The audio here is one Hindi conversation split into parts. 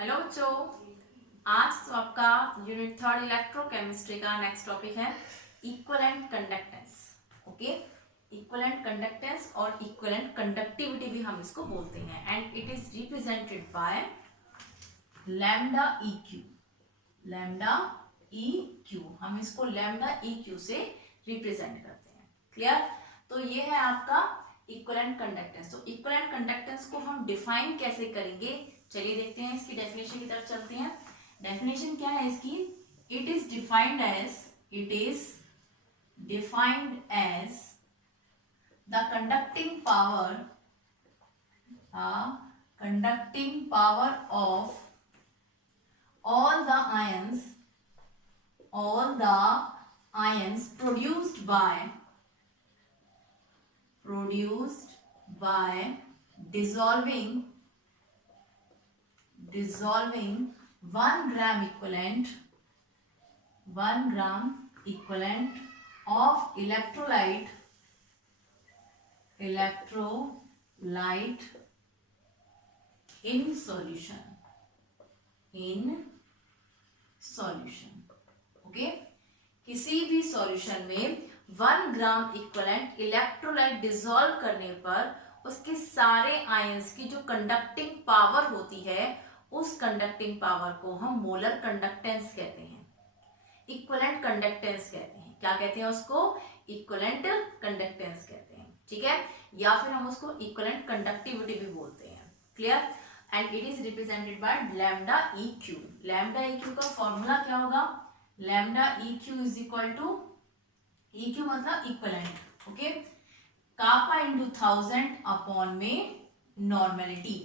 हेलो बच्चों, आज तो आपका यूनिट 3 इलेक्ट्रोकेमिस्ट्री का नेक्स्ट टॉपिक है equivalent conductance. Okay, equivalent conductance और इक्विवेलेंट कंडक्टिविटी भी हम इसको बोलते हैं and it is represented by lambda E Q. Lambda E Q, हम इसको लैम्डा ई क्यू से रिप्रेजेंट करते हैं। क्लियर? तो ये है आपका इक्विवेलेंट कंडक्टेंस। तो इक्विवेलेंट कंडक्टेंस को हम डिफाइन कैसे करेंगे, चलिए देखते हैं। इसकी डेफिनेशन की तरफ चलते हैं। डेफिनेशन क्या है इसकी? It is defined as the conducting power of all the ions produced by dissolving 1 gram equivalent of electrolyte in solution. Okay, किसी भी सॉल्यूशन में 1 ग्राम इक्विवेलेंट इलेक्ट्रोलाइट डिसॉल्व करने पर उसके सारे आयंस की जो कंडक्टिंग पावर होती है, उस कंडक्टिंग पावर को हम मोलर कंडक्टेंस कहते हैं, इक्विवेलेंट कंडक्टेंस कहते हैं। क्या कहते हैं उसको? इक्विवेलेंट कंडक्टेंस कहते हैं। ठीक है, या फिर हम उसको इक्विवेलेंट कंडक्टिविटी भी बोलते हैं। Clear? And it is represented by lambda E Q. Lambda E Q का फॉर्मूला क्या होगा? Lambda E Q is equal to, E Q मतलब equivalent, okay, kappa into 1000 upon में नॉर्मेलिटी,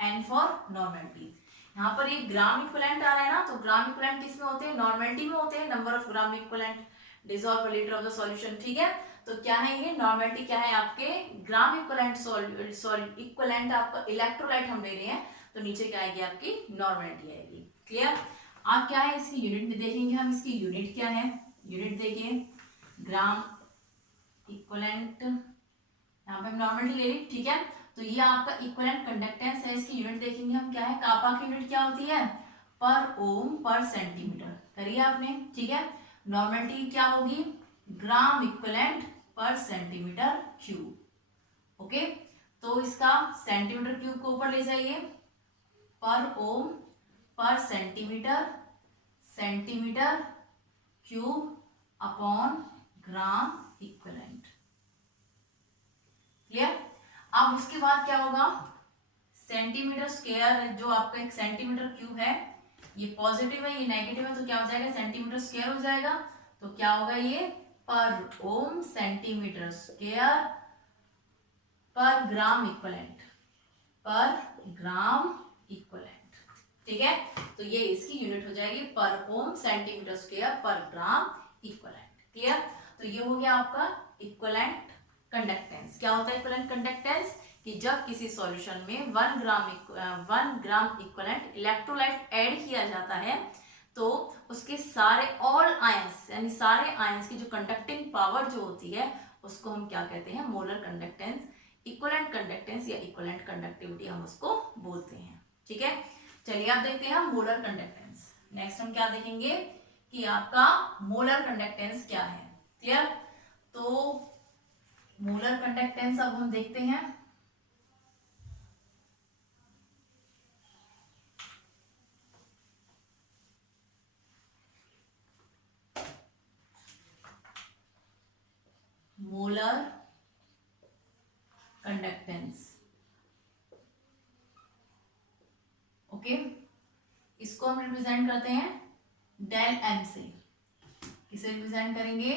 एन फॉर नॉर्मेलिटी। यहाँ पर ये ग्राम इक्विवेलेंट आ रहा है ना, तो ग्राम इक्विवेलेंट किस में होते हैं? नॉर्मेलिटी में होते हैं, number of gram equivalent dissolve per litre of the solution. ठीक है, तो क्या है ये नॉर्मेलिटी? क्या है आपके ग्राम इक्विवेलेंट इक्विवेलेंट आपका इलेक्ट्रोलाइट हम ले रहे हैं, तो नीचे क्या आएगी? आपकी नॉर्मेलिटी आएगी। क्लियर? आप क्या है इसकी यूनिट देखेंगे हम, इसकी यूनिट क्या है? यूनिट देखिए, ग्राम इक्विवेलेंट, यहाँ पे हम नॉर्मेलिटी ले ली। ठीक है, तो ये आपका इक्विवेलेंट कंडक्टेंस है। इसकी यूनिट देखेंगे हम क्या है? कापा की यूनिट क्या होती है? पर ओम पर सेंटीमीटर। करिए आपने। ठीक है, नॉर्मेलिटी क्या होगी? ग्राम इक्विवेलेंट पर सेंटीमीटर क्यूब। ओके, तो इसका सेंटीमीटर क्यूब को ऊपर ले जाइए, पर ओम पर centimetre cube upon gram equivalent. Clear? अब उसके बाद क्या होगा? सेंटीमीटर स्क्वायर, जो आपका एक सेंटीमीटर क्यूब है, ये पॉजिटिव है, ये नेगेटिव है, तो क्या हो जाएगा? सेंटीमीटर स्क्वायर हो जाएगा। तो क्या होगा ये? पर ओम सेंटीमीटर स्क्वायर पर ग्राम इक्विवेलेंट, ठीक है, तो ये इसकी यूनिट हो जाएगी पर ओम सेंटीमीटर स्क्वायर पर ग्राम इक्विवेलेंट। क्लियर? तो ये हो गया आपका इक्विवेलेंट कंडक्टेंस। क्या होता है इक्विवेलेंट कंडक्टेंस? कि जब किसी सॉल्यूशन में 1 ग्राम इक्विवेलेंट इलेक्ट्रोलाइट ऐड किया जाता है, तो उसके सारे ऑल आयंस, यानी सारे आयंस की जो कंडक्टिंग पावर जो होती है, उसको हम क्या कहते हैं? मोलर कंडक्टेंस, इक्विवेलेंट कंडक्टेंस या इक्विवेलेंट कंडक्टिविटी हम उसको बोलते हैं। ठीक है, चलिए आप देखते हैं हम मोलर कंडक्टेंस। नेक्स्ट हम क्या देखेंगे कि आपका मोलर कंडक्टेंस क्या है। क्लियर? तो मोलर कंडक्टेंस अब हम देखते हैं। मोलर कंडक्टेंस, ओके, इसको हम रिप्रेजेंट करते हैं डेल एम से। किसे रिप्रेजेंट करेंगे?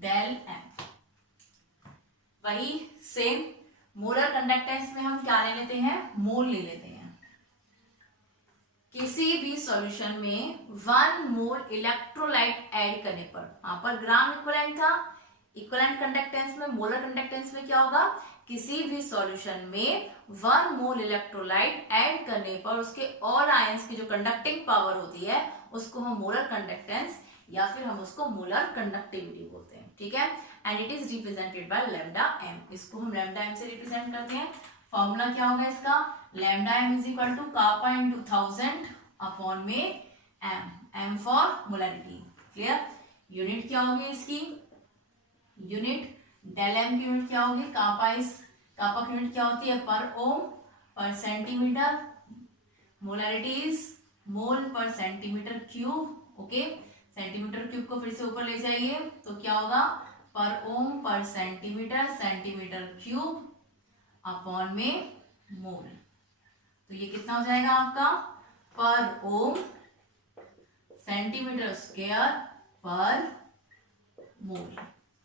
Del M. वही सेम मोलर कंडक्टेंस में हम क्या ले लेते हैं? मोल ले लेते हैं। किसी भी सॉल्यूशन में 1 मोल इलेक्ट्रोलाइट ऐड करने पर, यहाँ पर ग्राम इक्विवेलेंट था, इक्विवेलेंट कंडक्टेंस में, मोलर कंडक्टेंस में क्या होगा? किसी भी सॉल्यूशन में 1 मोल इलेक्ट्रोलाइट ऐड करने पर उसके ऑल आयंस की जो कंडक्टिंग पावर होती है, उसको हम मोलर कंडक्टेंस या फिर हम उसको मोलर कंडक्टिविटी बोलते हैं। ठीक है, and it is represented by lambda M. इसको हम लैम्डा एम से रिप्रेजेंट करते हैं। फॉर्मूला क्या होगा इसका? Lambda M is equal to kappa into 1000 upon में m for molarity. Clear. Unit क्या होगी इसकी, यूनिट डेल m की यूनिट क्या होगी, कापा की यूनिट क्या होती है, पर ओम पर सेंटीमीटर, मोलरिटी इज मोल पर centimetre cube. Okay, centimetre cube को फिर से ऊपर ले जाइए तो क्या होगा, पर ओम पर सेंटीमीटर, सेंटीमीटर क्यूब अपॉन में मोल। तो ये कितना हो जाएगा आपका, पर ओम सेंटीमीटर स्क्वायर पर मोल।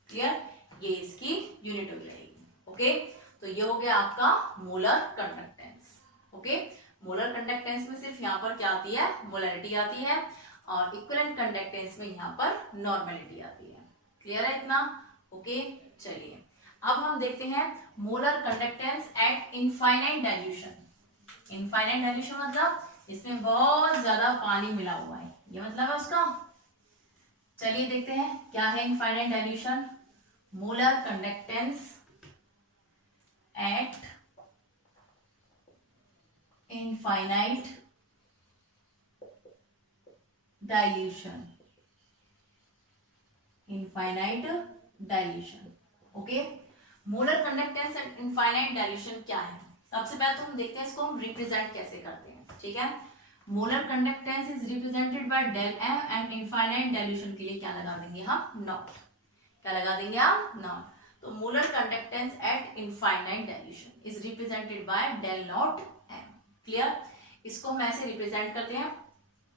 क्लियर, ये इसकी यूनिट हो जाएगी। ओके, तो ये हो गया आपका molar conductance. Okay, molar conductance में सिर्फ यहाँ पर क्या आती है, मोलरिटी आती है, और इक्विवेलेंट कंडक्टेंस में यहाँ पर नॉर्मेलिटी आती है। क्लियर है इतना। ओके, चलिए अब हम देखते हैं molar conductance at infinite dilution. Infinite dilution मतलब इसमें बहुत ज्यादा पानी मिला हुआ है, ये मतलब है उसका। चलिए देखते हैं क्या है infinite dilution. Molar conductance at infinite dilution, infinite dilution. Okay, molar conductance at infinite dilution क्या है। सबसे पहले तो हम देखते हैं इसको हम रिप्रेजेंट कैसे करते हैं। ठीक है, molar conductance is represented by del m and infinite dilution के लिए क्या लगा देंगे हम, नॉट। क्या लगा देंगे आप, नॉट। तो molar conductance at infinite dilution is represented by del naught m। Clear, इसको हम ऐसे रिप्रेजेंट करते हैं।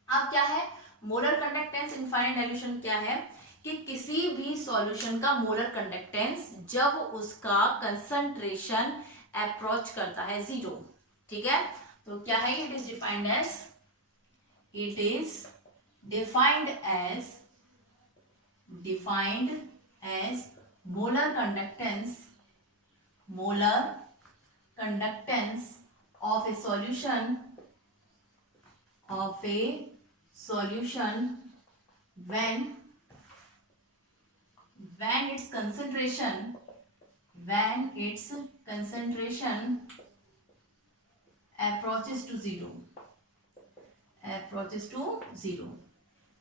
अब क्या है मोलर कंडक्टेंस इनफाइनाइट डाइल्यूशन, क्या है कि किसी भी सॉल्यूशन का मोलर कंडक्टेंस जब उसका कंसंट्रेशन अप्रोच करता है 0। ठीक है, तो क्या है, it is defined as, it is defined as molar conductance of a solution when its concentration approaches to zero,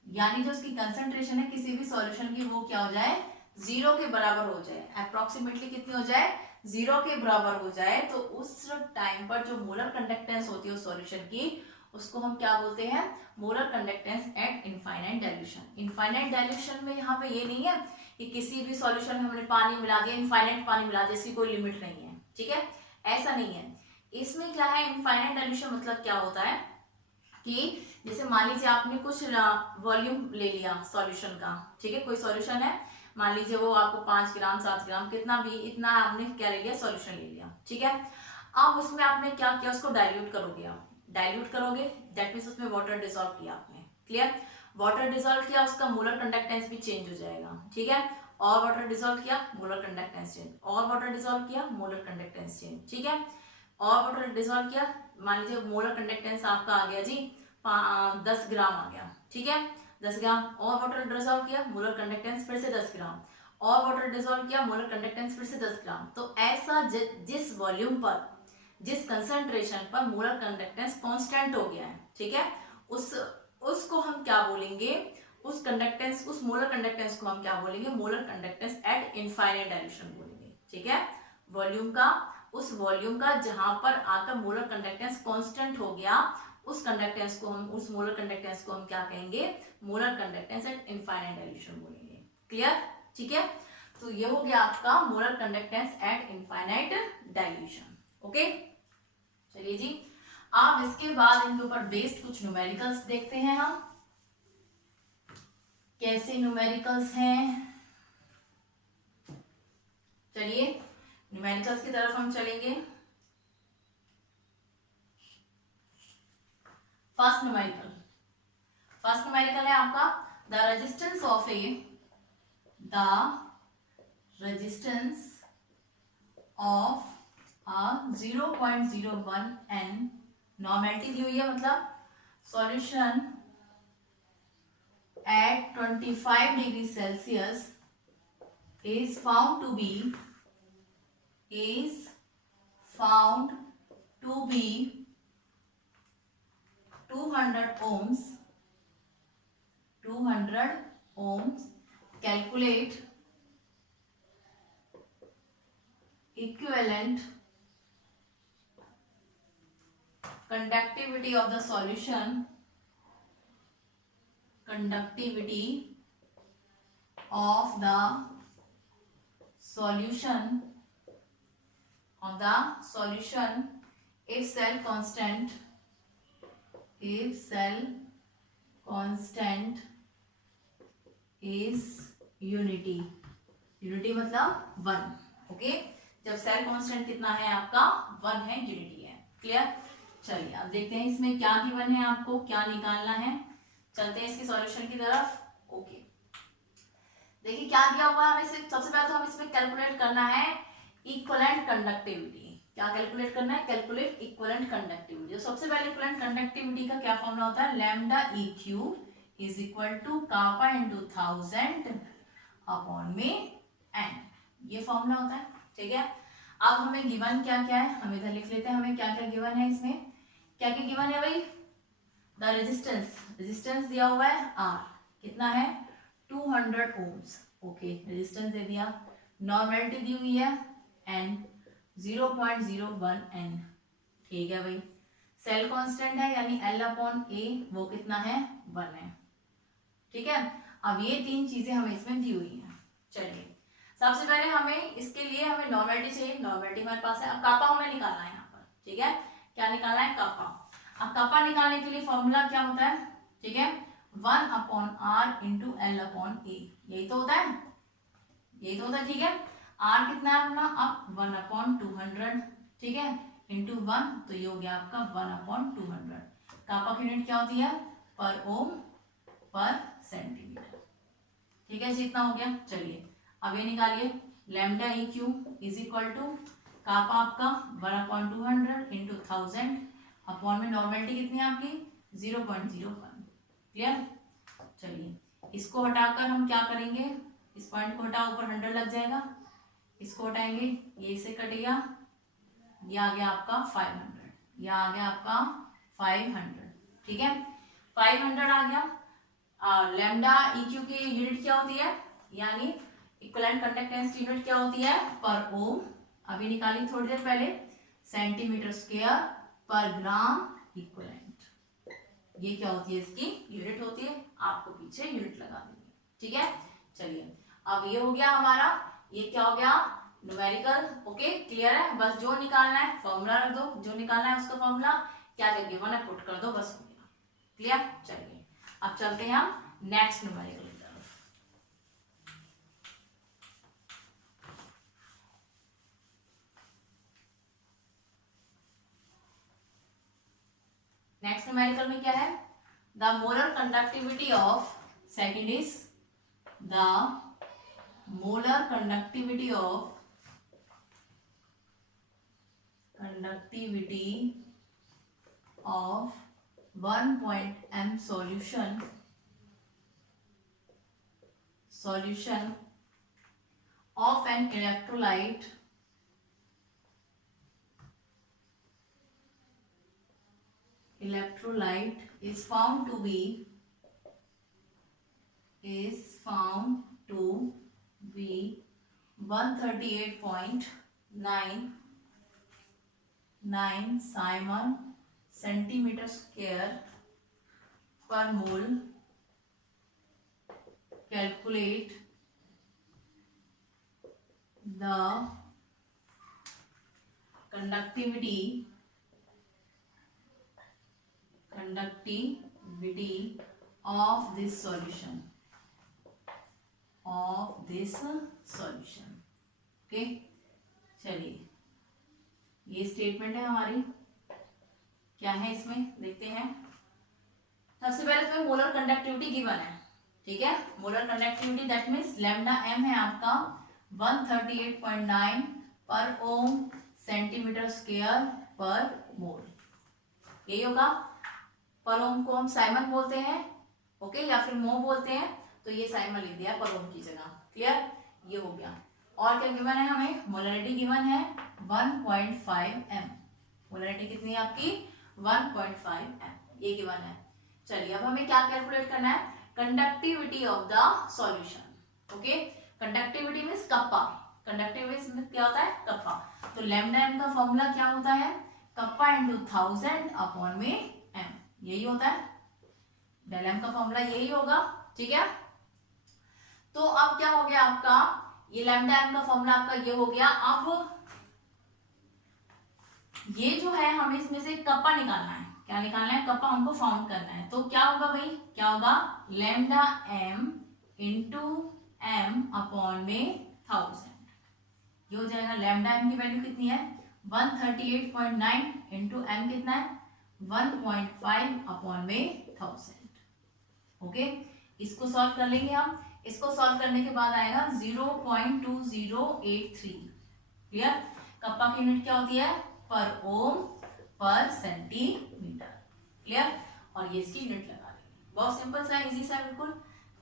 यानी जो उसकी कंसंट्रेशन है किसी भी सॉल्यूशन की वो क्या हो जाए, 0 के बराबर हो जाए। अप्रोक्सीमेटली कितनी हो जाए, 0 के बराबर हो जाए। तो उस टाइम पर जो मोलर कंडक्टेंस होती है उस सॉल्यूशन की, उसको हम क्या बोलते हैं, molar conductance at infinite dilution. Infinite dilution में यहाँ पे ये नहीं है कि किसी भी सॉल्यूशन में हमने पानी मिला दिया, इनफाइनाइट पानी मिला दिया, इसकी कोई लिमिट नहीं है। ठीक है, ऐसा नहीं है। इसमें क्या है, इनफाइनाइट डाइल्यूशन मतलब क्या होता है कि जैसे मान लीजिए आपने कुछ वॉल्यूम ले लिया सॉल्यूशन का। ठीक है, कोई सॉल्यूशन है, मान लीजिए वो आपको 5 ग्राम 7 ग्राम कितना भी, इतना आपने क्या ले लिया, सॉल्यूशन ले लिया। ठीक है, अब उसमें आपने क्या किया, उसको डाइल्यूट करोगे। आप डाइल्यूट करोगे दैट मीन्स उसमें वाटर डिसॉल्व किया आपने। क्लियर, वाटर डिसॉल्व किया, उसका मोलर कंडक्टेंस भी चेंज हो जाएगा। ठीक है, और वाटर डिसॉल्व किया, मोलर कंडक्टेंस चेंज, और वाटर डिसॉल्व किया, मोलर कंडक्टेंस चेंज। ठीक है, और वाटर डिसॉल्व किया, मान लीजिए मोलर कंडक्टेंस आपका आ गया जी 10 ग्राम आ गया। ठीक है, 10 ग्राम, और वाटर डिसॉल्व किया, मोलर कंडक्टेंस फिर से 10 ग्राम, और वाटर डिसॉल्व किया, मोलर कंडक्टेंस फिर से 10 ग्राम। तो ऐसा जिस वॉल्यूम पर, जिस कंसंट्रेशन पर मोलर कंडक्टेंस कांस्टेंट हो गया है, ठीक है, उसको हम क्या बोलेंगे, उस कंडक्टेंस, उस मोलर कंडक्टेंस को हम क्या बोलेंगे, molar conductance at infinite dilution बोलेंगे। ठीक है, वॉल्यूम का, उस वॉल्यूम का जहां पर आकर मोलर कंडक्टेंस कांस्टेंट हो गया, उस कंडक्टेंस को हम, उस मोलर कंडक्टेंस को हम क्या कहेंगे, molar conductance at infinite dilution बोलेंगे। क्लियर, ठीक है, तो ये हो गया आपका molar conductance at infinite dilution. Okay, चलिए जी, अब इसके बाद इनके ऊपर बेस्ड कुछ न्यूमेरिकल्स देखते हैं हम, कैसे न्यूमेरिकल्स हैं। चलिए न्यूमेरिकल्स की तरफ हम चलेंगे। फर्स्ट न्यूमेरिकल है आपका the resistance of a 0.01 n normality दी हुई है, मतलब solution at 25 degree Celsius is found to be 200 ohms, calculate equivalent conductivity of the solution, if cell constant is unity मतलब 1। ओके, जब सेल कांस्टेंट कितना है आपका 1 है, यूनिटी है। क्लियर? चलिए अब देखते हैं इसमें क्या गिवन है, आपको क्या निकालना है। चलते हैं इसके सॉल्यूशन की तरफ। ओके, देखिए क्या दिया हुआ है हमें। सबसे पहले तो हम इसमें कैलकुलेट करना है इक्विवेलेंट कंडक्टिविटी। क्या कैलकुलेट करना है? Calculate equivalent conductivity. सबसे पहले इक्विवेलेंट कंडक्टिविटी का क्या फॉर्मूला होता है? Lambda E Q is equal to kappa into 1000 upon में एन, ये फॉर्मूला होता है। ठीक है, अब हमें गिवन क्या क्या है हमें इधर लिख लेते हैं। हमें क्या क्या गिवन है, इसमें क्या क्या गिवन है भाई? द रेजिस्टेंस दिया हुआ है आर, कितना है? 200 ohms। ओके, रेजिस्टेंस दे दिया। नॉर्मेलिटी दी हुई है एन 0.01 एन। ठीक है भाई। सेल कांस्टेंट है यानी एल अपॉन ए, वो कितना है? 1 है। ठीक है, अब ये तीन चीजें हमें इसमें दी हुई है। चलिए सबसे पहले हमें इसके लिए हमें नॉर्मेलिटी चाहिए। नॉर्मेलिटी हमारे पास है। अब कापा हमें निकालना है यहाँ पर। ठीक है, क्या निकालना है? कापा। अब कापा निकालने के लिए फॉर्मूला क्या होता है? ठीक है, 1 upon R into L upon A, यही तो होता है, यही तो होता है। ठीक है, आर कितना है अपना? अब 1 अपॉन 200, ठीक है, इंटू 1, तो ये हो गया आपका 1 अपॉन 200। कापा की यूनिट क्या होती है? पर ओम पर सेंटीमीटर। ठीक है जी, इतना हो गया। चलिए अब ये निकालिए, lambda E Q is equal to kappa आपका 1 अपॉन 200 इंटू 1000 अपॉन में नॉर्मेलिटी कितनी है आपकी? 0.01। क्लियर? चलिए इसको हटाकर हम क्या करेंगे? इस पॉइंट को हटाओ, ऊपर 100 लग जाएगा। इसको हटाएंगे, ये इससे कटेगा, ये आ गया आपका 500, ये आ गया आपका 500। ठीक है, 500 आ गया। लैम्डा ई क्यू की यूनिट क्या होती है, यानी इक्विवेलेंट कंडक्टेंस की यूनिट क्या होती है? पर ओम। अभी निकाली थोड़ी देर पहले, सेंटीमीटर स्क्वायर पर ग्राम इक्विवेलेंट। ये क्या होती है? इसकी यूनिट होती है। आपको पीछे यूनिट लगा देंगे। ठीक है, चलिए अब ये हो गया हमारा, ये क्या हो गया? न्यूमेरिकल। ओके, क्लियर है? बस जो निकालना है फॉर्मूला रख दो, जो निकालना है उसका फॉर्मूला क्या करके वन पुट कर दो, बस हो गया। क्लियर? चलिए अब चलते हैं हम नेक्स्ट न्यूमेरिकल की तरफ। नेक्स्ट न्यूमेरिकल में क्या है? The molar conductivity of, second is the molar conductivity of 1 solution of an electrolyte is found to be 138.99 Simon centimeter square per mole. Calculate the conductivity of this solution. Okay, चलिए ये स्टेटमेंट है हमारी। क्या है इसमें देखते हैं। सबसे पहले तो मोलर कंडक्टिविटी गिवन है। ठीक है, molar conductivity that means lambda M है आपका 138.9 पर ओम सेंटीमीटर स्क्वायर पर मोल। यही होगा। पर ओम को हम साइमन बोलते हैं, ओके, या फिर मो बोलते हैं, तो ये साइमन लिख दिया पर ओम की जगह। क्लियर? ये हो गया। और क्या गिवन है हमें? मोलरिटी गिवन है 1.5 m। मोलरिटी कितनी है आपकी? 1.5 m। ये गिवन है। चलिए अब हमें क्या कैलकुलेट करना है, conductivity of the solution. Okay, conductivity means kappa, conductivity means क्या होता है, कप्पा। तो लैम्डा एम का फॉर्मूला क्या होता है, कप्पा इंटू 1000 अपॉन में एम, यही होता है, डेल एम का फॉर्मूला यही होगा। ठीक है, तो अब क्या हो गया आपका, ये लैम्डा एम का फॉर्मूला आपका ये हो गया। अब ये जो है हमें इसमें से कप्पा निकालना है, क्या निकालना है, कप्पा हमको फाउंड करना है। तो क्या होगा भाई, क्या होगा, lambda M into M upon में 1000, ये हो जाएगा। लैम्डा एम की वैल्यू कितनी है, 138.9 इंटू एम कितना है, 1.5 अपॉन में 1000। ओके, इसको सॉल्व कर लेंगे हम। इसको सॉल्व करने के बाद आएगा 0.2083। क्लियर, कप्पा की यूनिट क्या होती है, पर ओम पर सेंटीमीटर। क्लियर, और ये इसकी यूनिट लगा देंगे। बहुत सिंपल सा, इजी सा, बिल्कुल।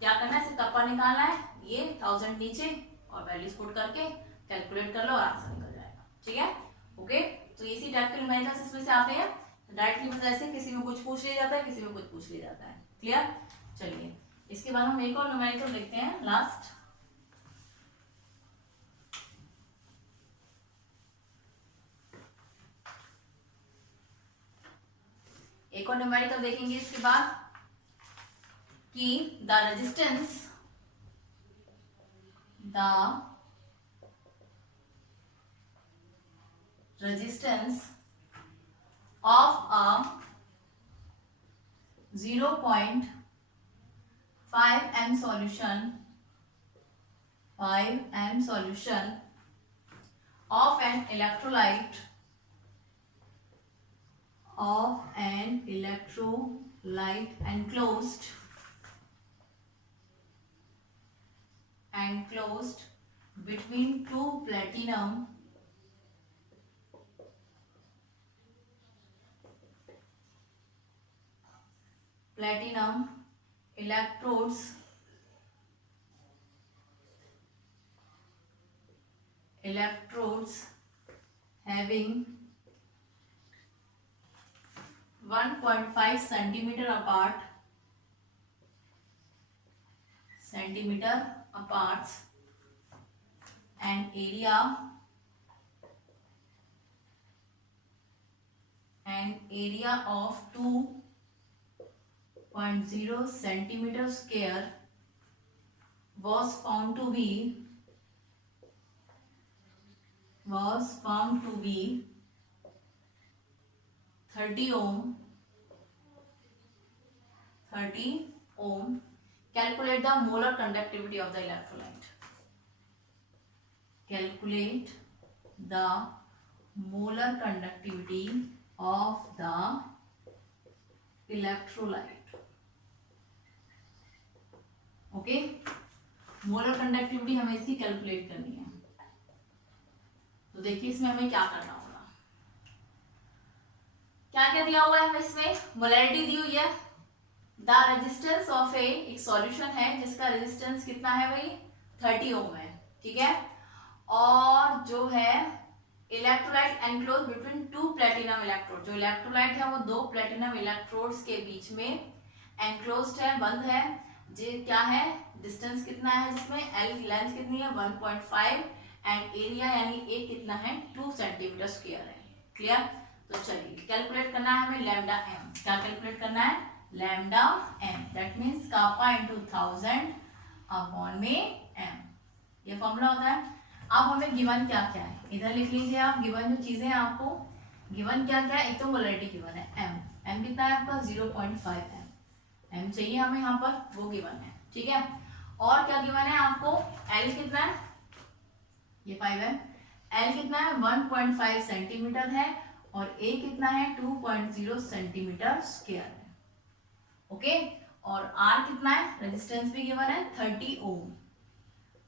क्या करना है, सिर्फ कप्पा निकालना है, ये 1000 नीचे और वैल्यूज पुट करके कैलकुलेट कर लो और आंसर निकल जाएगा। ठीक है, ओके। तो इसी टाइप के न्यूमेरिकल्स इसमें से आते हैं डायरेक्टली, मतलब ऐसे किसी में कुछ पूछ लिया जाता है, किसी में कुछ पूछ लिया जाता है। क्लियर, चलिए इसके बाद हम एक और न्यूमेरिकल देखते हैं, लास्ट। एक और न्यूमेरिकल देखेंगे इसके बाद कि the resistance of a 0.5 m solution of an electrolyte enclosed between two platinum electrodes having 1.5 centimeter apart and area of 2.0 centimeter square was found to be 30 ohm. Calculate the molar conductivity of the electrolyte. Calculate the molar conductivity of the electrolyte. Okay, molar conductivity हमें इसकी कैलकुलेट करनी है। तो देखिए इसमें हमें क्या करना होगा, क्या क्या दिया हुआ है हमें इसमें, मोलैरिटी दी हुई है। द रेजिस्टेंस ऑफ एक सॉल्यूशन है जिसका रेजिस्टेंस कितना है भाई, 30 ओम है। ठीक है, और जो है electrolyte enclose between two platinum electrode, जो इलेक्ट्रोलाइट है वो दो प्लेटिनम इलेक्ट्रोड्स के बीच में एनक्लोज्ड है, बंद है। ये क्या है, डिस्टेंस कितना है जिसमें, एल लेंथ कितनी है 1.5 एंड एरिया यानी ए कितना है 2 सेंटीमीटर स्क्वायर है। क्लियर, तो चलिए कैलकुलेट करना है हमें लैम्डा एम। क्या कैलकुलेट करना है, lambda M, that means kappa into 1000 upon में एम, ये फॉर्मूला होता है। अब हमें गिवन क्या क्या है, इधर लिख लीजिए आप गिवन जो चीजें हैं आपको, गिवन क्या क्या है, एक तो मोलैरिटी गिवन है एम कितना है आपका 0.5 एम चाहिए हमें यहाँ पर, वो गिवन है। ठीक है, और क्या गिवन है आपको, एल कितना है, ये 5 है, एल कितना है 1.5 सेंटीमीटर है और ए कितना है 2.0 सेंटीमीटर स्क्वायर है। ओके, और आर कितना है, रेजिस्टेंस भी गिवन है 30 ओम,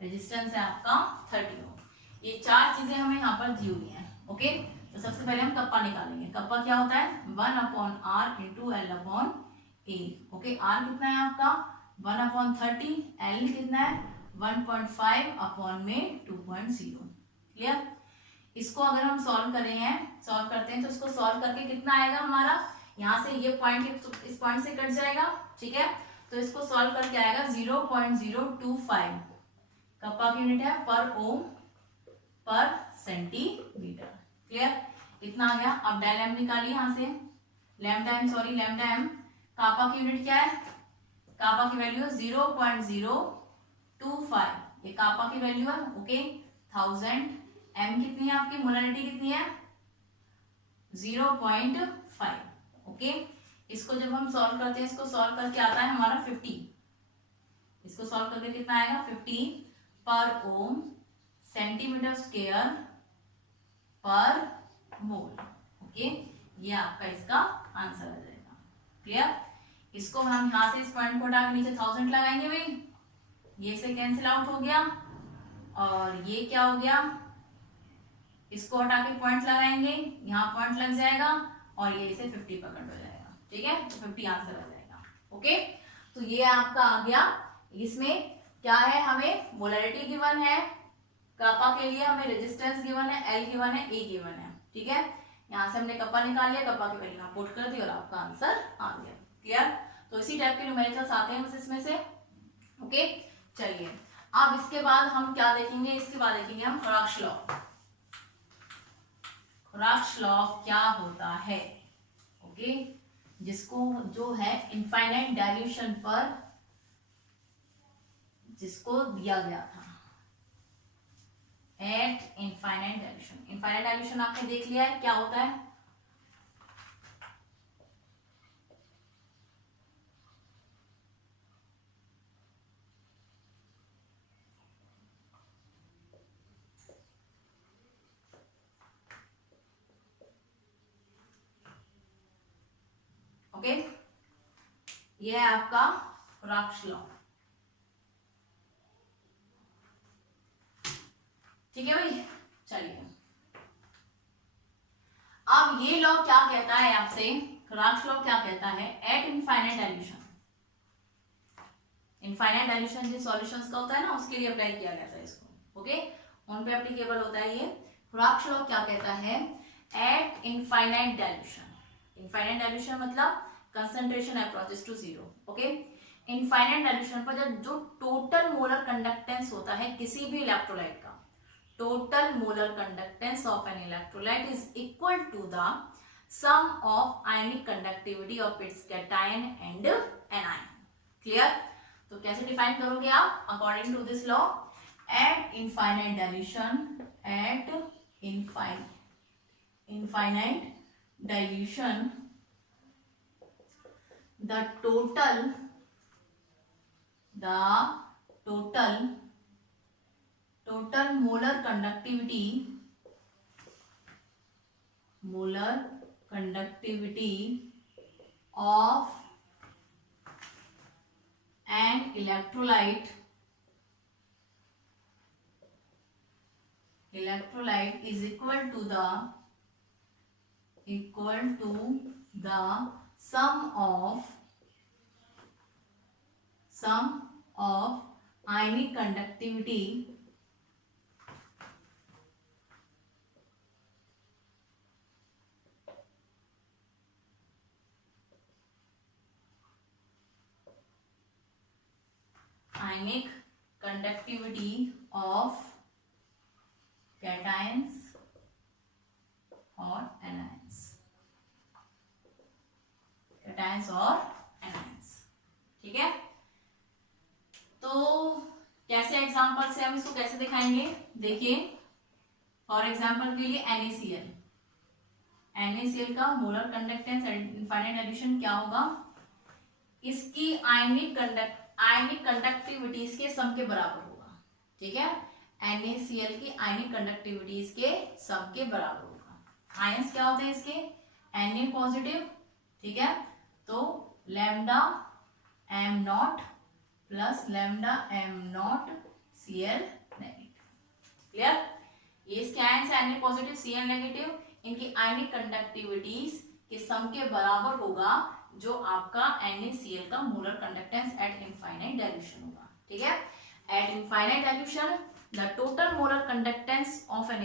रेजिस्टेंस है आपका 30 ओम। ये चार चीजें हमें यहाँ पर दी हुई हैं। ओके, तो सबसे पहले हम कप्पा निकालेंगे। कप्पा क्या होता है, 1/r into L upon A. Okay, R कितना है आपका 1/30, एल कितना है 1.5 अपॉन में 2.0। क्लियर, इसको अगर हम सॉल्व करते हैं तो इसको सॉल्व करके कितना आएगा हमारा, यहाँ से ये पॉइंट इस पॉइंट से कट जाएगा, ठीक है। तो इसको सॉल्व करके आएगा 0.025 कप्पा की यूनिट है पर ओम पर सेंटीमीटर। क्लियर, इतना आ गया। अब डेल एम निकालिए यहाँ से, लैम्डा एम कापा की यूनिट क्या है, कापा की वैल्यू 0.025, ये कापा की वैल्यू है, ओके। 1000 एम कितनी है आपकी, मोलरिटी कितनी है 0.5, ओके। इसको जब हम सॉल्व करते हैं, इसको सॉल्व करके आता है हमारा 50, इसको सॉल्व करके कितना आएगा 50 पर ओम सेंटीमीटर स्क्वायर पर मोल, ओके। ये आपका इसका आंसर आ जाएगा। क्लियर, इसको हम यहां से इस पॉइंट को हटा के नीचे 1000 लगाएंगे भाई, ये से कैंसिल आउट हो गया और ये क्या हो गया, इसको हटा के पॉइंट लगाएंगे, यहाँ पॉइंट लग जाएगा और ये इसे 50 पकड़ हो जाएगा, ठीक है। तो 50 आंसर आ जाएगा, ओके। तो ये आपका आ गया। इसमें क्या है, हमें मोलरिटी गिवन है, कप्पा के लिए हमें रेजिस्टेंस गिवन है, एल गिवन है, ए गिवन है, ठीक है। यहाँ से हमने कप्पा निकाल लिया, कप्पा की वैल्यू पुट कर दी और आपका आंसर आ गया। क्लियर, तो इसी टाइप के न्यूमेरिकल्स आते हैं बस इसमें से, ओके। चलिए अब इसके बाद हम क्या देखेंगे, इसके बाद देखेंगे हम क्रॉक्स लॉ। क्रॉक्स लॉ क्या होता है, ओके, जिसको जो है इनफाइनाइट डाइल्यूशन पर जिसको दिया गया था, eight infinite dilution. Infinite dilution आपने देख लिया है क्या होता है, ओके। ये है आपका क्रॉक्स लॉ, ठीक है भाई। चलिए अब ये लॉ क्या कहता है आपसे, क्रॉक्स लॉ क्या कहता है, at infinite dilution, infinite dilution जिन सॉल्यूशंस का होता है ना उसके लिए अप्लाई किया गया था इसको, ओके, उन पे एप्लीकेबल होता है ये। क्रॉक्स लॉ क्या कहता है, at infinite dilution, infinite dilution मतलब concentration approaches to zero, okay. Infinite dilution पर जो टोटल मोलर कंडक्टेंस होता है किसी भी इलेक्ट्रोलाइट का, total molar conductance of an electrolyte is equal to the sum of ionic conductivity of its cation and anion. Clear? तो कैसे डिफाइन करोगे आप, according to this law, at infinite dilution, at infinite dilution, the total molar conductivity of an electrolyte is equal to the sum of ionic conductivity of cations और anions, ठीक है। तो कैसे एग्जांपल से हम इसको कैसे दिखाएंगे, देखिए फॉर एग्जांपल के लिए NaCl का मोलर कंडक्टेंस इनफाइनाइट डाइल्यूशन क्या होगा, इसकी आयनिक कंडक्टिविटीज के सम के बराबर होगा, ठीक है। NaCl की आयनिक कंडक्टिविटीज के सम के बराबर होगा। आयंस क्या होते हैं इसके, Na पॉजिटिव, ठीक है, तो lambda m not plus lambda m not Cl negative. Clear, ये इसके आयंस है Na पॉजिटिव Cl नेगेटिव, इनकी आयनिक कंडक्टिविटीज के सम के बराबर होगा जो आपका NaCl का molar conductance at infinite dilution होगा, ठीक है। At infinite dilution the total molar conductance of an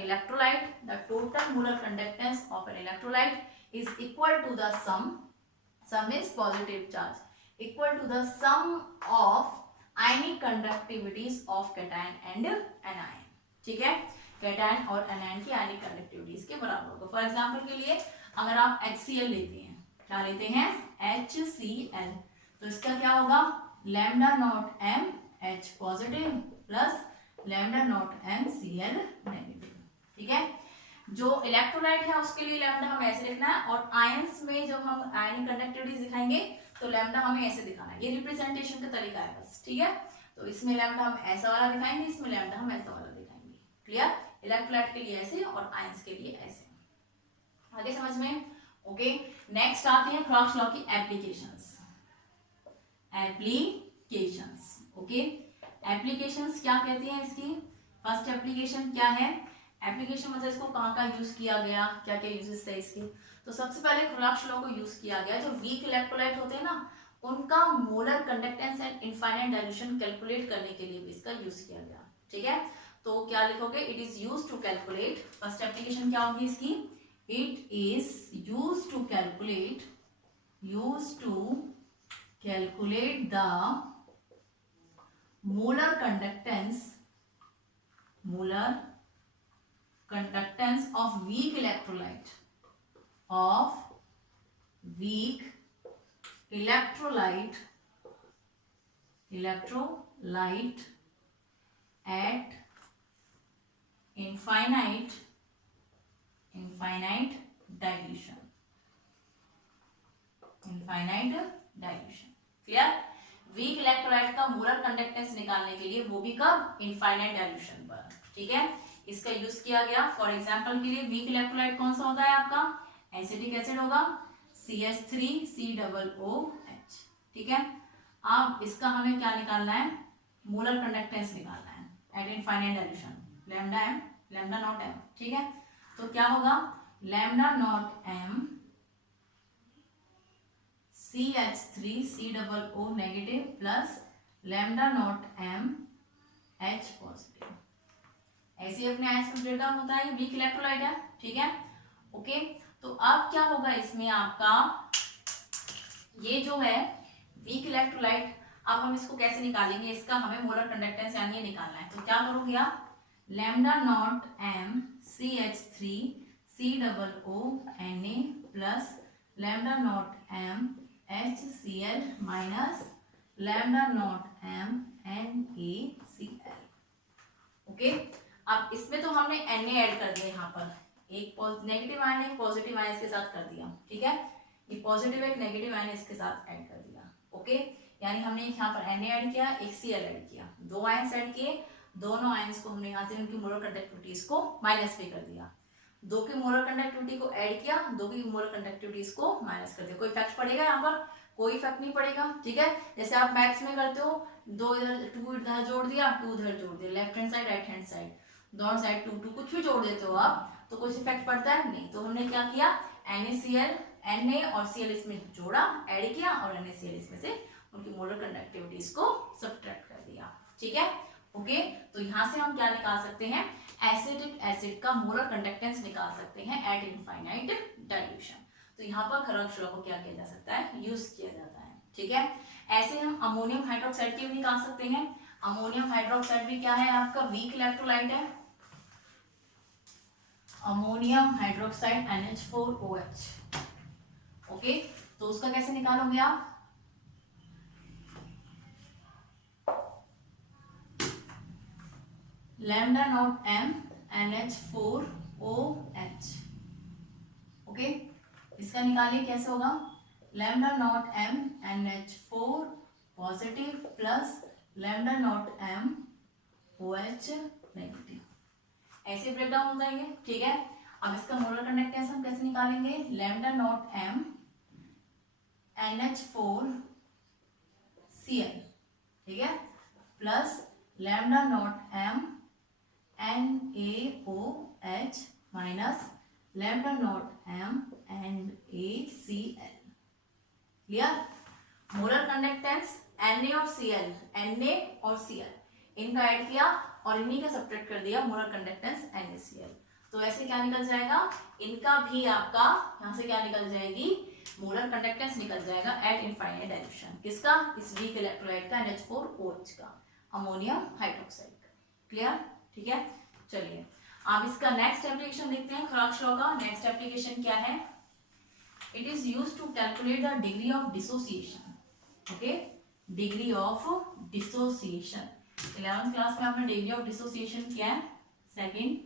electrolyte is equal to the sum sum is positive charge equal to the sum of ionic conductivities of cation and anion. ठीक है, कैटायन और एनायन की आयनिक कंडक्टिविटीज के बराबर होगा. फॉर एग्जांपल के लिए अगर आप HCl लेते हैं, क्या लेते हैं, HCl, तो इसका क्या होगा, lambda naught M H positive plus lambda naught M Cl negative. ठीक है, जो इलेक्ट्रोलाइट है उसके लिए लैम्डा हमें ऐसे लिखना है, और आयंस में जब हम आयनिक कंडक्टिविटीज दिखाएंगे तो लैम्डा हमें ऐसे दिखाना है. ये रिप्रेजेंटेशन का तरीका है बस. ठीक है, तो इसमें लैम्डा हम ऐसा वाला दिखाएंगे, इसमें लैम्डा हम ऐसा वाला दिखाएंगे. क्लियर, इलेक्ट्रोलाइट के लिए ऐसे और आयंस के लिए ऐसे. आगे समझ में. ओके, नेक्स्ट आते हैं क्रॉक्स लॉ की एप्लीकेशंस. ओके, एप्लीकेशंस क्या कहती हैं इसकी. फर्स्ट एप्लीकेशन क्या है, एप्लीकेशन मतलब इसको कहाँ यूज किया गया, क्या क्या यूजेस है इसके. तो सबसे पहले क्रॉक्स लॉ को यूज किया गया, जो वीक इलेक्ट्रोलाइट होते हैं ना, उनका molar conductance and infinite dilution calculate करने के लिए भी इसका यूज किया गया. ठीक है, तो क्या लिखोगे, it is use to calculate. First application क्या होगी इसकी, it is use to calculate the molar conductance of weak electrolyte at infinite dilution. क्लियर, वीक इलेक्ट्रोलाइट का मोलर कंडक्टेंस निकालने के लिए, वो भी कब, इनफाइनाइट डाइल्यूशन पर. ठीक है, इसका यूज किया गया. फॉर एग्जांपल के लिए वीक इलेक्ट्रोलाइट कौन सा होता है आपका, एसिटिक एसिड होगा, CH3COOH. ठीक है, अब इसका हमें क्या निकालना है, मोलर कंडक्टेंस निकालना है at infinite dilution, lambda M, lambda naught M. ठीक है, तो क्या होगा, lambda naught M CH3COO negative plus lambda naught M H positive. ऐसे अपने आयंस का ब्रेकडाउन होता है, वीक इलेक्ट्रोलाइट है. ठीक है, ओके, तो अब क्या होगा इसमें आपका, ये जो है वीक इलेक्ट्रोलाइट, अब हम इसको कैसे निकालेंगे, इसका हमें मोलर कंडक्टेंस यानी ये निकालना है. तो क्या करोगे आप, lambda naught M CH3COO Na plus lambda naught M HCl minus lambda naught M NaCl. Okay, अब इसमें तो हमने Na ऐड कर दिया, यहाँ पर एक नेगेटिव आयन एक पॉजिटिव आयन इसके साथ कर दिया. ठीक है, ये पॉजिटिव एक नेगेटिव आयन इसके साथ ऐड कर दिया. ओके, यानी हमने यहाँ पर Na ऐड किया, एक Cl ऐड किया, दो आयंस ऐड किए, दोनों आयंस को हमने यहाँ से उनकी मोलर कंडक्टिविटीज को माइनस पे कर दिया. दो की मोलर कंडक्टिविटी को ऐड किया, दो की मोलर कंडक्टिविटीज को माइनस कर दिया. कोई इफेक्ट पड़ेगा यहाँ पर, कोई इफेक्ट नहीं पड़ेगा. ठीक है, जैसे आप मैथ्स में करते हो, दो इधर 2 इधर जोड़ दिया, 2 इधर जोड़ दिया, left hand side right hand side दोनों साइड 2 2 कुछ भी जोड़ देते हो आप, तो कुछ इफेक्ट पड़ता है नहीं. तो हमने क्या किया, NaCl Na और Cl इसमें जोड़ा, ऐड किया, और NaCl इसमें से उनकी मोलर कंडक्टिविटीज को सब्ट्रैक्ट कर दिया. ठीक है, ओके, तो यहाँ से हम क्या निकाल सकते हैं, एसिटिक एसिड का मोलर कंडक्टेंस निकाल सकते हैं एट इनफाइनाइट डाइल्यूशन. तो यहाँ पर क्रॉक्स लॉ को क्या किया जा सकता है, यूज किया जाता है. ठीक है, ऐसे हम अमोनियम हाइड्रोक्साइड की भी निकाल सकते हैं. अमोनियम हाइड्रोक्साइड भी क्या है आपका, वीक इलेक्ट्रोलाइट है. Ammonium hydroxide NH4OH. ओके, तो उसका कैसे निकालोगे आप, lambda naught M NH4OH. Okay, इसका निकालिए कैसे होगा, lambda naught M NH4 positive plus lambda naught M OH negative. ऐसे ब्रेकडाउन हो जाएंगे. ठीक है, अब इसका मोलर कंडक्टेंस हम कैसे निकालेंगे, लैम्डा नॉट M NH4Cl. ठीक है, plus lambda naught M NaOH minus lambda naught M NaCl. Clear, molar conductance Na और Cl, Na और Cl इनका ऐड किया और इन्हीं का सब्ट्रैक्ट कर दिया, मोलर कंडक्टेंस NaCl. तो ऐसे क्या निकल जाएगा, इनका भी आपका यहाँ से क्या निकल जाएगी, मोलर कंडक्टेंस निकल जाएगा एट इनफाइनाइट डाइल्यूशन। किसका? इस वीक इलेक्ट्रोलाइट का, NH4OH का, अमोनियम हाइड्रोक्साइड का। क्लियर? ठीक है, चलिए अब इसका नेक्स्ट एप्लीकेशन देखते हैं क्रॉक्स लॉ का। नेक्स्ट एप्लीकेशन क्या है? It is used to calculate the degree of dissociation. Okay, degree of dissociation 11th class में आपने डिग्री ऑफ डिसोसिएशन किया है। Second,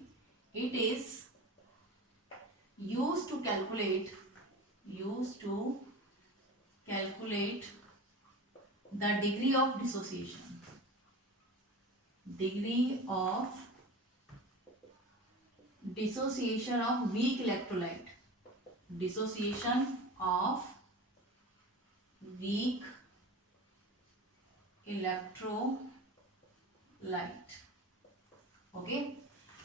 it is used to calculate the degree of dissociation of weak electrolyte, dissociation of weak electrolyte. Okay,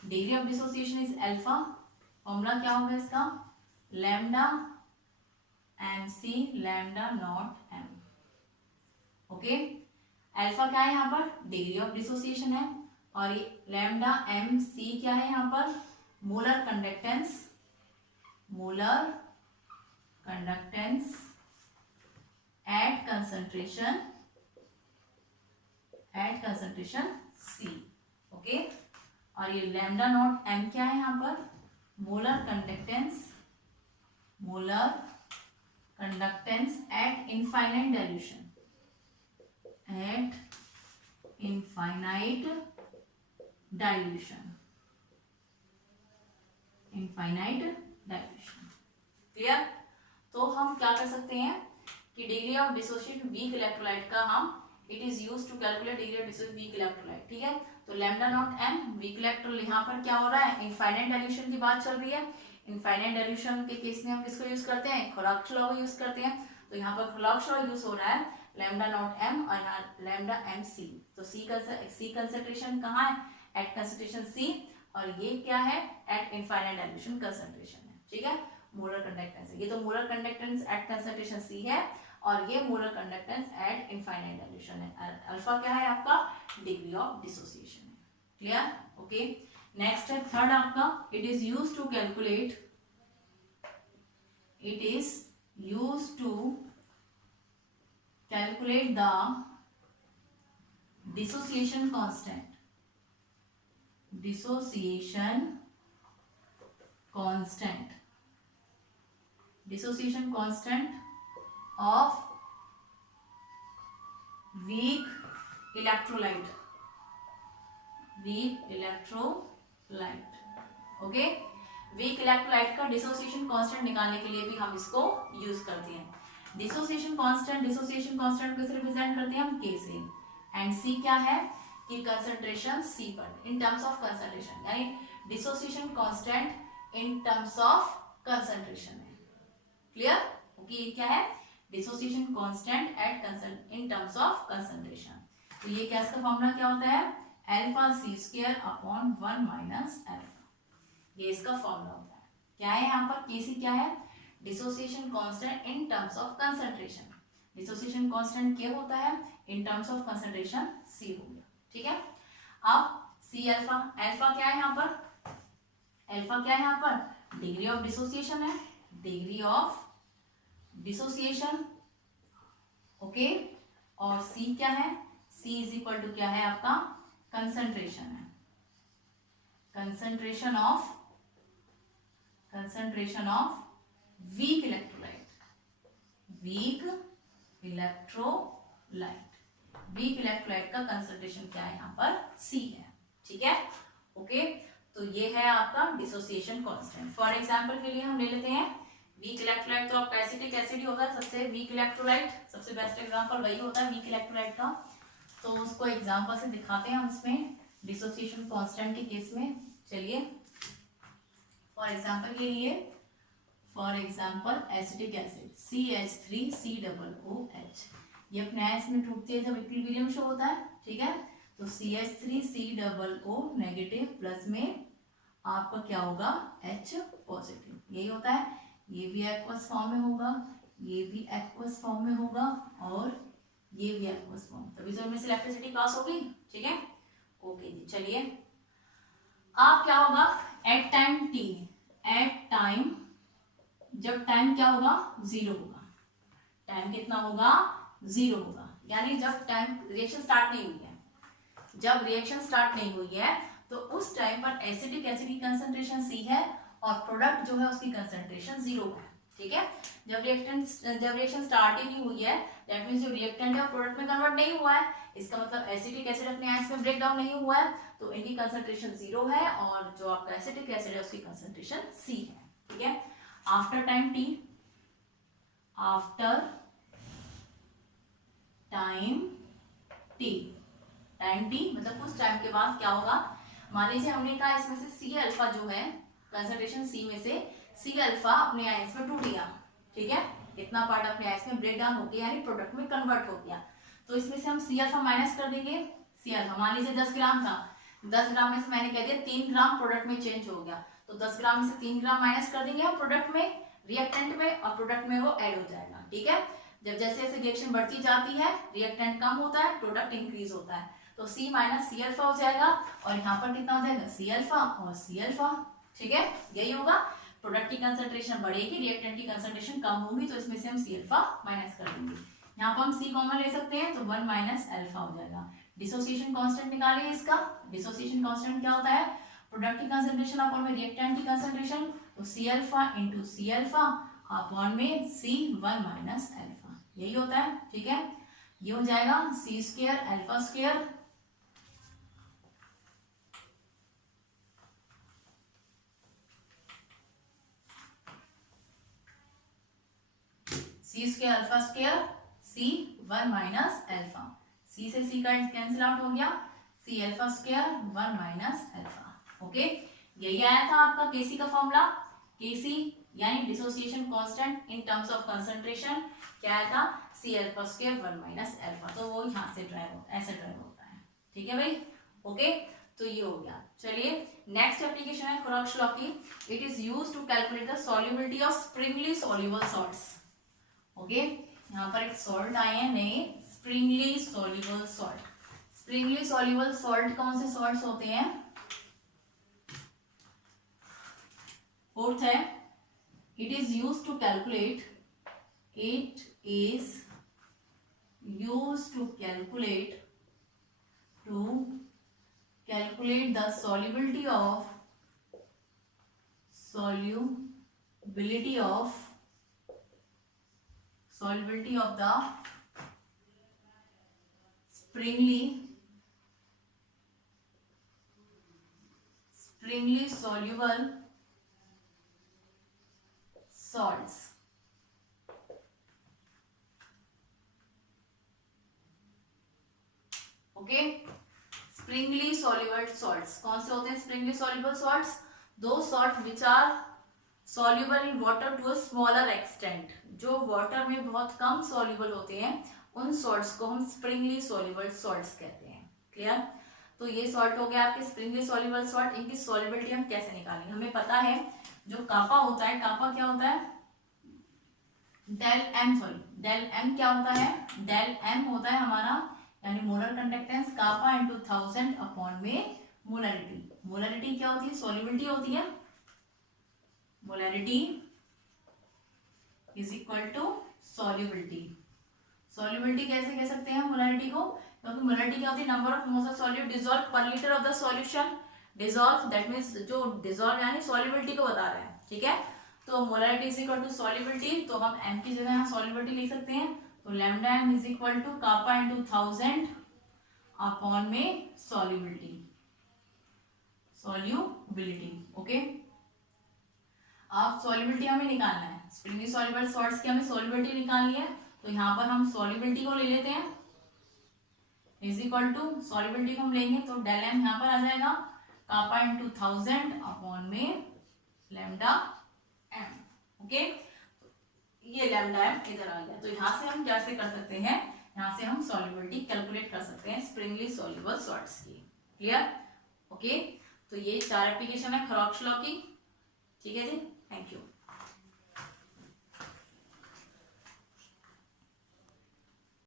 degree of dissociation is alpha. Formula क्या होगा इसका? Lambda MC lambda naught M। Okay, alpha क्या है यहाँ पर? डिग्री ऑफ डिसोसिएशन है, और ये लैम्डा MC क्या है यहाँ पर? Molar conductance at concentration C। Okay, और ये लैम्डा नॉट M क्या है यहाँ पर? Molar conductance at infinite dilution. Clear? तो हम क्या कर सकते हैं कि degree of dissociation weak electrolyte का हम it is used to calculate degree of dissociation weak electrolyte. ठीक है, तो lambda naught M weak electrolyte, यहाँ पर क्या हो रहा है? इनफाइनाइट डाइल्यूशन की बात चल रही है। इनफाइनाइट डाइल्यूशन के केस में हम किसको यूज करते हैं? क्रॉक्स लॉ को यूज करते हैं। तो यहाँ पर क्रॉक्स लॉ यूज हो रहा है, लैम्डा नॉट M और यहाँ लैम्डा MC। तो C कंसंट्रेशन कहाँ है? एट कंसंट्रेशन C, और ये क्या है? एट इनफाइनाइट डाइल्यूशन कंसंट्रेशन है। ठीक है, मोलर कंडक्टेंस है ये, तो molar conductance at concentration C है, और ये molar conductance at infinite dilution है। अल्फा क्या है आपका? डिग्री ऑफ डिसोसिएशन है। क्लियर? ओके, नेक्स्ट है थर्ड आपका, it is used to calculate the dissociation constant of weak electrolyte. Okay, weak electrolyte का डिसोसिएशन कांस्टेंट निकालने के लिए भी हम इसको यूज करते हैं। डिसोसिएशन कांस्टेंट किसे रिप्रेजेंट करते हैं हम? K से, एंड C क्या है? कि कंसंट्रेशन C पर इन टर्म्स ऑफ कंसंट्रेशन, यानी dissociation constant in terms of concentration है। क्लियर? ओके, ये क्या है? Dissociation constant in terms of concentration. तो ये क्या, इसका फॉर्मूला क्या होता है? Alpha C² upon 1 minus alpha. ये इसका फॉर्मूला होता है। क्या है यहाँ पर? Kc क्या है? Dissociation constant in terms of concentration. Dissociation constant क्या होता है? In terms of concentration C हो गया। ठीक है, अब C अल्फा, अल्फा क्या है यहाँ पर? अल्फा क्या है यहाँ पर? डिग्री ऑफ डिसोसिएशन है, डिग्री ऑफ डिसोसिएशन। ओके, और C क्या है? C इज इक्वल टू क्या है आपका? कंसंट्रेशन है, concentration of weak electrolyte. Week electrolyte का कंसंट्रेशन क्या है यहाँ पर? C है। ठीक है, ओके, तो ये है आपका डिसोसिएशन कांस्टेंट। फॉर एग्जांपल के लिए हम ले लेते हैं वीक इलेक्ट्रोलाइट, तो आपका एसिटिक एसिड ही होता है सबसे वीक इलेक्ट्रोलाइट, सबसे बेस्ट एग्जांपल वही होता है वीक इलेक्ट्रोलाइट का। तो उसको एग्जांपल से दिखाते हैं हम इसमें डिसोसिएशन कांस्टेंट के केस में। चलिए, for example acetic acid CH3COOH, ये अपने इसमें टूटती है जब इक्विलिब्रियम शो होता है। ठीक है, तो CH3COO नेगेटिव, प्लस में आपका क्या होगा? H positive. यही होता है, ये भी एक्वस फॉर्म में होगा, ये भी एक्वस फॉर्म में होगा, और ये भी एक्वस फॉर्म, तभी तो इनमें से इलेक्ट्रिसिटी पास होगी। ठीक है, ओके जी, चलिए अब क्या होगा? एट टाइम जब टाइम क्या होगा, 0 होगा। टाइम कितना होगा, 0 होगा, यानी जब टाइम रिएक्शन स्टार्ट नहीं हुई है, जब रिएक्शन स्टार्ट नहीं हुई है तो उस टाइम पर एसिटिक एसिड की कंसंट्रेशन C है और प्रोडक्ट जो है उसकी कंसंट्रेशन 0 है। ठीक है, जब रिएक्शन स्टार्ट ही नहीं हुई है, दैट मींस जो रिएक्टेंट है वो प्रोडक्ट में कन्वर्ट नहीं हुआ है, इसका मतलब एसिटिक एसिड अपने आयंस में ब्रेक डाउन नहीं हुआ है, तो इनकी कंसंट्रेशन 0 है और जो आपका एसिटिक एसिड है उसकी कंसंट्रेशन C है। ठीक है, after time T, after time T, time T मतलब कुछ टाइम के बाद क्या होगा, मान लीजिए हमने कहा इसमें से C अल्फा जो है, कंसंट्रेशन C में से C अल्फा अपने आयंस में टूट गया। ठीक है, इतना पार्ट अपने आयंस में ब्रेक डाउन हो गया, यानी प्रोडक्ट में कन्वर्ट हो गया, तो इसमें से हम C अल्फा माइनस कर देंगे। C अल्फा मान लीजिए 10 ग्राम था, 10 ग्राम में से मैंने कह दिया 3 ग्राम प्रोडक्ट में चेंज हो गया, तो 10 ग्राम में से 3 ग्राम माइनस कर देंगे हम प्रोडक्ट में, रिएक्टेंट में, और प्रोडक्ट में वो ऐड हो जाएगा। ठीक है, जब जैसे जैसे रिएक्शन बढ़ती जाती है, रिएक्टेंट कम होता है, प्रोडक्ट इंक्रीज होता है, तो C माइनस C अल्फा हो जाएगा, और यहाँ पर कितना हो जाएगा, C अल्फा और C अल्फा। ठीक है, यही होगा, प्रोडक्ट की कंसंट्रेशन बढ़ेगी, रिएक्टेंट की कंसंट्रेशन कम होगी, तो इसमें से हम C अल्फा माइनस कर देंगे। यहाँ पर हम C कॉमन ले सकते हैं, तो 1 माइनस अल्फा हो जाएगा। डिसोसिएशन कांस्टेंट निकालिए इसका, डिसोसिएशन कांस्टेंट क्या होता है, प्रोडक्ट की कंसंट्रेशन अपॉन में रिएक्टेंट की कंसंट्रेशन, तो C alpha into C alpha upon में C 1 माइनस अल्फा, यही होता है। ठीक है, ये हो जाएगा C square alpha square C square alpha square C 1 minus alpha, C से C का कैंसिल आउट हो गया, C alpha square 1 minus alpha. Okay, यही आया था आपका Kc का फॉर्मूला। Kc यानी dissociation constant in terms of concentration क्या आया था, C alpha square 1 minus alpha, तो वो यहाँ से ड्राइव होता है, ऐसे ड्राइव होता है। ठीक है भाई, ओके, तो ये हो गया। चलिए नेक्स्ट एप्लीकेशन है क्रोक्स लॉ की। It is used to calculate the solubility of sparingly soluble salts. Okay, यहाँ पर एक सॉल्ट आए हैं नए, sparingly soluble salt. Sparingly soluble salt कौन से सॉल्ट्स होते हैं, फोर्थ है, it is used to calculate, it is used to calculate the solubility of the springly soluble salts। ओके, स्प्रिंगली सॉल्युबल सॉल्ट्स कौन से होते हैं, sparingly soluble salts, those salt which are soluble in water to a smaller extent, जो वाटर में बहुत कम सॉल्युबल होते हैं, उन सॉल्ट्स को हम स्प्रिंगली सॉल्युबल सॉल्ट्स कहते हैं। क्लियर, तो ये सॉल्ट हो गया आपके स्प्रिंगली सॉल्युबल सॉल्ट। इनकी सॉल्युबिलिटी हम कैसे निकालेंगे, हमें पता है जो कापा होता है, कापा क्या होता है, डेल एम, डेल एम क्या होता है, डेल एम होता है हमारा यानी molar conductance kappa into 1000 upon में मोलरिटी। मोलरिटी क्या होती है, सॉल्युबिलिटी होती है, molarity is equal to solubility. Solubility कैसे कह सकते हैं मोलरिटी को, क्योंकि मोलरिटी क्या होती है, number of moles of solute dissolve per litre of the solution. Dissolve that means जो डिसॉल्व यानी सॉल्युबिलिटी को बता रहे हैं। ठीक है, तो molarity is equal to solubility, तो हम m की जगह यहाँ सॉल्युबिलिटी लिख सकते हैं, तो lambda m is equal to kappa into 1000 upon में सॉल्युबिलिटी, ओके। अब सॉल्युबिलिटी हमें निकालना है, स्प्रिंगली सॉल्युबल सॉल्ट्स की हमें सॉल्युबिलिटी निकालनी है, तो यहाँ पर हम सॉल्युबिलिटी को ले लेते हैं, इज इक्वल टू सॉल्युबिलिटी को हम लेंगे तो डेल एम यहाँ पर आ जाएगा कापा इंटू 1000 अपॉन में लैम्डा एम। ओके, ये लैम्डा एम इधर आ गया, तो यहाँ से हम कैसे कर सकते हैं, यहाँ से हम सॉल्युबिलिटी कैलकुलेट कर सकते हैं स्प्रिंगली सॉल्युबल सॉल्ट्स की। क्लियर, ओके, तो ये 4 एप्लीकेशन है क्रोक्स लॉ की। ठीक है जी, थैंक यू।